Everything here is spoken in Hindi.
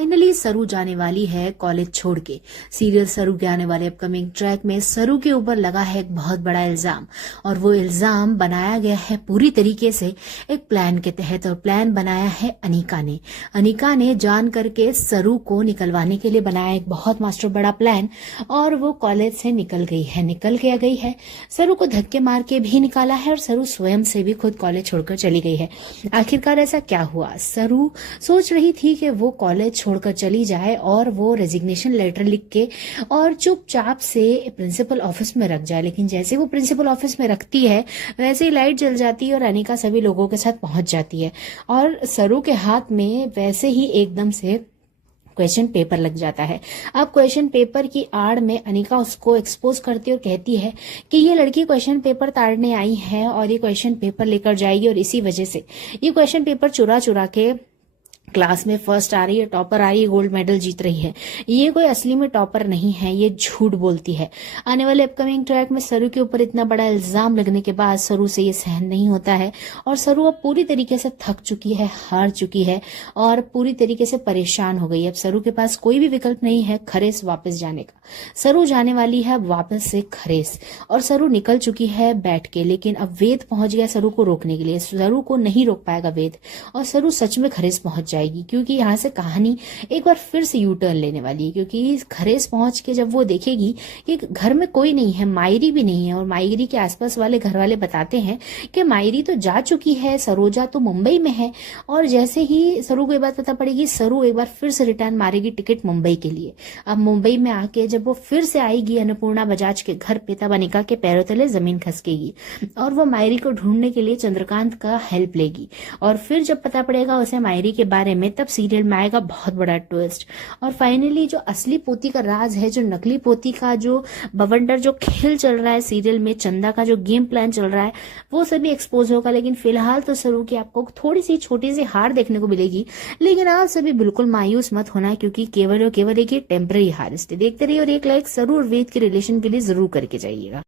फाइनली सरू जाने वाली है कॉलेज छोड़ के। सीरियल सरू के आने वाले अपकमिंग ट्रैक में सरू के ऊपर लगा है एक बहुत बड़ा इल्जाम, और वो इल्जाम बनाया गया है पूरी तरीके से एक प्लान के तहत, और प्लान बनाया है अनिका ने जान करके सरू को निकलवाने के लिए बनाया एक बहुत मास्टर बड़ा प्लान, और वो कॉलेज से निकल गई है। सरू को धक्के मार के भी निकाला है, और सरू स्वयं से भी खुद कॉलेज छोड़कर चली गई है। आखिरकार ऐसा क्या हुआ? सरू सोच रही थी कि वो कॉलेज छोड़कर चली जाए और वो रेजिग्नेशन लेटर लिख के और चुपचाप से प्रिंसिपल ऑफिस में रख जाए, लेकिन जैसे वो प्रिंसिपल ऑफिस में रखती है वैसे ही लाइट जल जाती है और अनिका सभी लोगों के साथ पहुंच जाती है, और सरू के हाथ में वैसे ही एकदम से क्वेश्चन पेपर लग जाता है। अब क्वेश्चन पेपर की आड़ में अनिका उसको एक्सपोज करती है और कहती है कि ये लड़की क्वेश्चन पेपर ताड़ने आई है और ये क्वेश्चन पेपर लेकर जाएगी, और इसी वजह से ये क्वेश्चन पेपर चुरा के क्लास में फर्स्ट आ रही है, टॉपर आ रही है, गोल्ड मेडल जीत रही है। ये कोई असली में टॉपर नहीं है, ये झूठ बोलती है। आने वाले अपकमिंग ट्रैक में सरू के ऊपर इतना बड़ा इल्जाम लगने के बाद सरू से ये सहन नहीं होता है, और सरू अब पूरी तरीके से थक चुकी है, हार चुकी है और पूरी तरीके से परेशान हो गई है। अब सरू के पास कोई भी विकल्प नहीं है खरेस वापस जाने का। सरू जाने वाली है वापस से खरेस, और सरू निकल चुकी है बैठ के, लेकिन अब वेद पहुंच गया सरू को रोकने के लिए। सरू को नहीं रोक पाएगा वेद, और सरू सच में खरेस पहुंच जाएगी, क्योंकि यहाँ से कहानी एक बार फिर से यू टर्न लेने वाली है। क्योंकि खरेस पहुंच के जब वो देखेगी कि घर में कोई नहीं है, मायरी भी नहीं है, और मायरी के आसपास वाले घर वाले बताते हैं कि मायरी तो जा चुकी है, सरोजा तो मुंबई में है, और जैसे ही सरू को ये बात पता पड़ेगी सरू एक बार फिर से रिटर्न मारेगी टिकट मुंबई के लिए। अब मुंबई में आके जब वो फिर से आएगी अन्नपूर्णा बजाज के घर पे, तब अनिका के पैरों तले जमीन खसकेगी, और वो मायरी को ढूंढने के लिए चंद्रकांत का हेल्प लेगी। और फिर जब पता पड़ेगा उसे मायरी के बारे में, तब सीरियल में आएगा बहुत बड़ा ट्विस्ट, और फाइनली जो असली पोती का राज है, जो नकली पोती का जो बवंडर जो खेल चल रहा है सीरियल में, चंदा का जो गेम प्लान चल रहा है, वो सभी एक्सपोज होगा। लेकिन फिलहाल तो सरू की आपको थोड़ी सी छोटी सी हार देखने को मिलेगी, लेकिन आप सभी बिल्कुल मायूस मत होना, क्योंकि केवल और केवल एक टेम्पररी हार। देखते रहिए, और एक लाइक सरू और वेद के रिलेशन के लिए जरूर करके जाइएगा।